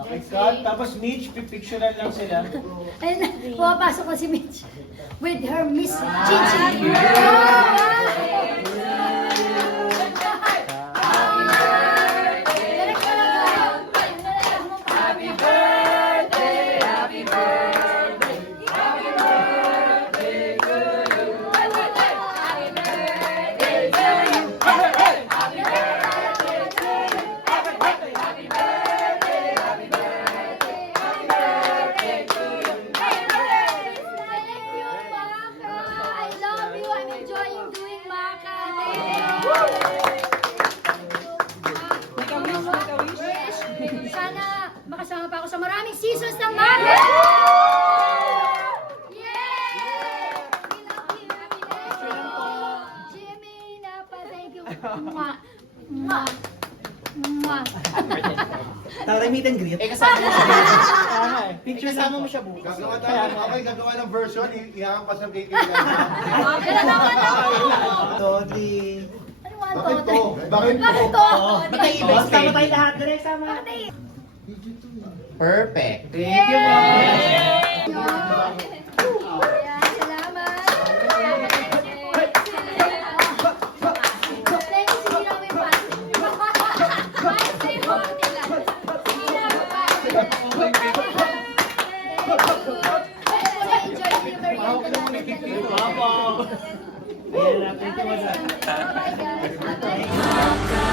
Okay, cut. Tapos Mitch, pipicturean lang sila. Ayun na, pumapasok ko si Mitch. With her Miss Chichi. Happy birthday, happy birthday, happy birthday to you. Happy birthday to you. Happy birthday to you. Happy birthday, happy birthday, happy birthday, happy birthday to you. Thank you, Maka. I love you. I'm enjoying doing Maka. Sana makasama pa ako sa maraming seasons ng Maka. Yay! We love you. Happy birthday. Jimmy, Napa, thank you. Mwah. Mwah. Mwah. Tara, meet and greet. Kasama mo siya bukas. Picture Kasama mo siya bukas. Gagawa tayo, okay, gagawa ng version, ihahang pa sa cake. Kailan naman ako? Totally. Ano one, Bakit two, three? po? Bakit po? Bakit to? Boss, tama tayo lahat. Dali, sama. Bakit? Perfect. Thank you, ma'am. Ayan, salamat. Thank you, sige lang may pan. Pan sa iyo, nila. Sige lang, pan. Enjoy yung merienda natin. Papa. Ayan na, thank you, madam. Bye, guys.